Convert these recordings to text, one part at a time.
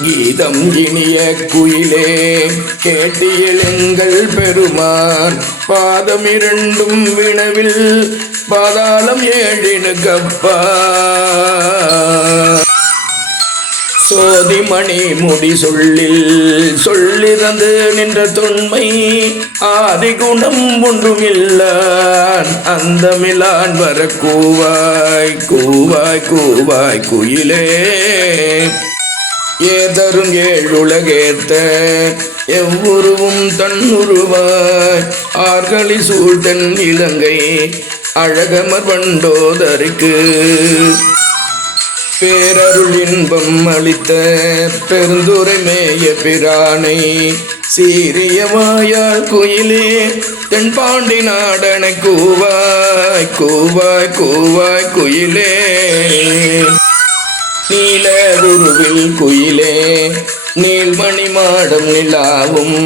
கீதம் இனிய குயிலே கேட்டியலுங்கள் பெருமான். பாதம் இரண்டும் வினவில் பாதாளம் ஏழினு கப்பா சோதிமணி முடி சொல்லில் சொல்லிருந்து நின்ற தொன்மை ஆதிகுணம் அந்த மிலான் வர கூவாய் கூவாய் கூவாய் குயிலே. ஏதரும் ஏழுலகேத்த எவ்வுருவும் தன்னுருவாய். ஆர்களி சூழ்தன் இலங்கை அழகமர் வண்டோதருக்கு. பேரருள் இன்பம் அளித்த பெருந்துரை மேய பிரானை சீரிய வாயால் குயிலே தென்பாண்டி நாடனை கூவாய் கூவாய் கூவாய் குயிலே. நீல உருவில் குயிலே நீள்மணி மாடம் நிலாவும்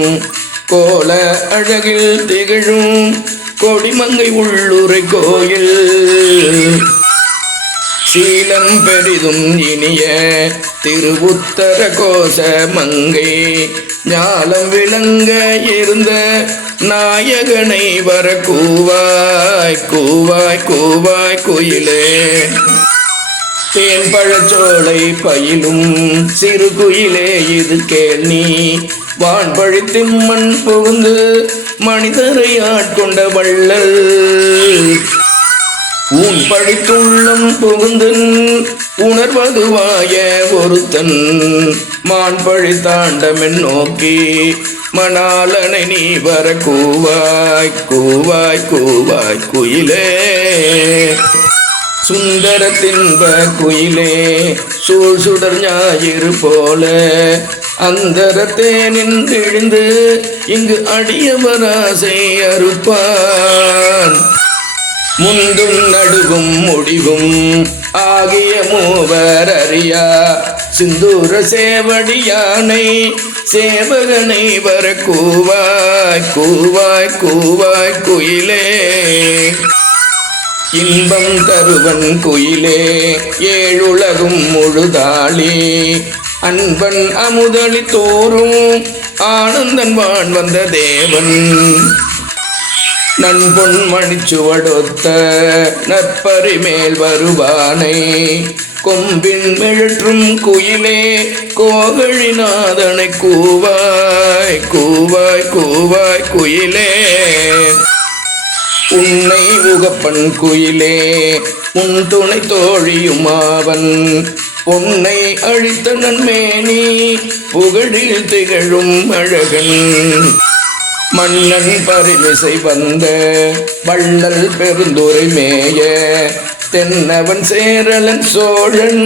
கோல அழகில் திகழும் கொடிமங்கை உள்ளுரை கோயில். சீலம் பெரிதும் இனிய திருவுத்தர கோஷ மங்கை ஞாலம் விளங்க இருந்த நாயகனை வர கூவாய் கூவாய் கூவாய் குயிலே. தேன் பழச்சோலை பயிலும் சிறு குயிலே இது கேள் நீ. வான்பழி மண் புகுந்து மனிதரை ஆட்கொண்ட வள்ளல். உன் படித்துள்ளம் புகுந்தன் உணர்வதுவாய ஒருத்தன். மான் பழி தாண்டமென் நோக்கி மணாலனை நீ வர கூவாய் கூவாய் கூவாய் குயிலே. சுந்தர தின்ப குயிலே சூழ் சுடர் ஞாயிறு போல அந்தரத்தே நின்றிழிந்து இங்கு அடியவராசை அறுப்பான். முந்தும் நடுவும் முடிவும் ஆகிய மூவர் அறியா சிந்தூர சேவடியானை சேவகனை வர கூவாய் கூவாய் கூவாய் குயிலே. இன்பம் தருவன் குயிலே ஏழுலகும் முழுதாளே. அன்பன் அமுதளி தோறும் ஆனந்தன் வான் வந்த தேவன். நண்பொன் மணிச்சுவடொத்த நற்பறி மேல் வருவானை. கொம்பின் மெழற்றும் குயிலே கோகழிநாதனை கூவாய் கூவாய் கூவாய் குயிலே. உன்னை உகப்பன் குயிலே உன் துணை தோழியுமாவன் உன்னை அழித்த நன்மேனி புகழில் திகழும் அழகன். மன்னன் பரிமிசை வந்த வள்ளல் பெருந்துரை மேய தென்னவன் சேரலன் சோழன்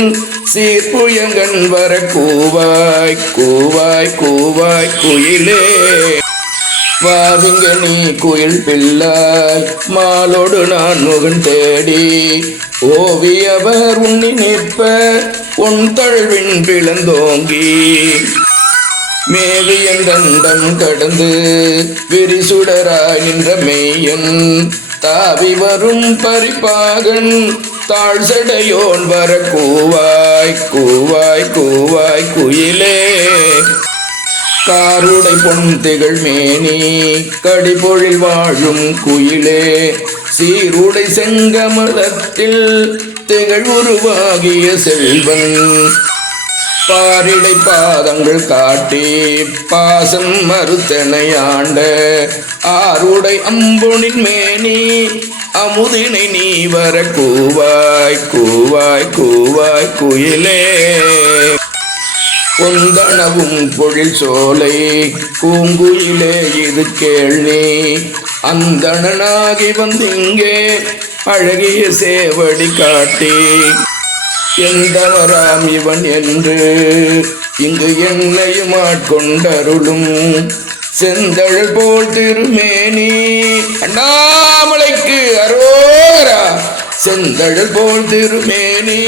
சீர்புயங்கன் வர கூவாய் கூவாய் கூவாய் குயிலே. வாருங்க நீ குயில் பிள்ளாய் மாலோடு நான் முகன் தேடி. ஓவியவர் உண்ணி நிற்ப உன் தழுவின் பிளந்தோங்கி. மேவியன் தண்டம் கடந்து விரிசுடராய் நின்ற மெய்யன். தாவி வரும் பரிபாகன் தாழ் சடையோன் வர கூவாய் கூவாய் கூவாய் குயிலே. கருடை பொன் திகழ் மேனி கடிபொழில் வாழும் குயிலே சீருடை செங்கமலத்தில் திகழ் உருவாகிய செல்வன். பாரிடை பாதங்கள் காட்டி பாசம் மறுத்தனையாண்ட ஆருடை அம்புனின் மேனி அமுதினை நீ வர கூவாய் கூவாய் கூவாய் குயிலே. கொந்தனவும் பொழில் சோலை பூங்குயிலே இது கேள்வி. அந்தணனாகி வந்து இங்கே அழகிய சேவடி காட்டி. எந்தவராம் இவன் என்று இங்கு என்னையும் ஆட்கொண்டருளும். செந்தழல் போல் திருமேனி அண்ணாமலைக்கு அரோகரா செந்தழல் போல் திருமேனி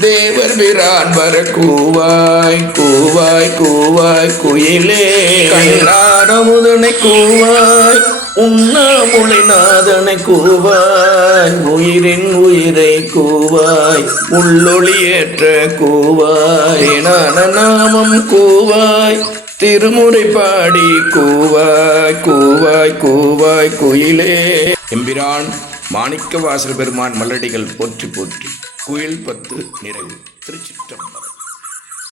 தேவர் பிரான் வர கூவாய் கூவாய் கூவாய் குயிலே. கண்ணாரமுதனை கூவாய் உண்ணாமுலை கூவாய் உயிரின் உயிரை கூவாய் உள்ளொளியேற்ற கூவாய் நான நாமம் கூவாய் திருமுறை பாடி கூவாய் கூவாய் கூவாய் குயிலே. எம்பிரான் மாணிக்க வாசல் பெருமான் மல்லடிகள் போற்றி போற்றி. குயில் பத்து நிறைவு. திருச்சிற்றம்பலம்.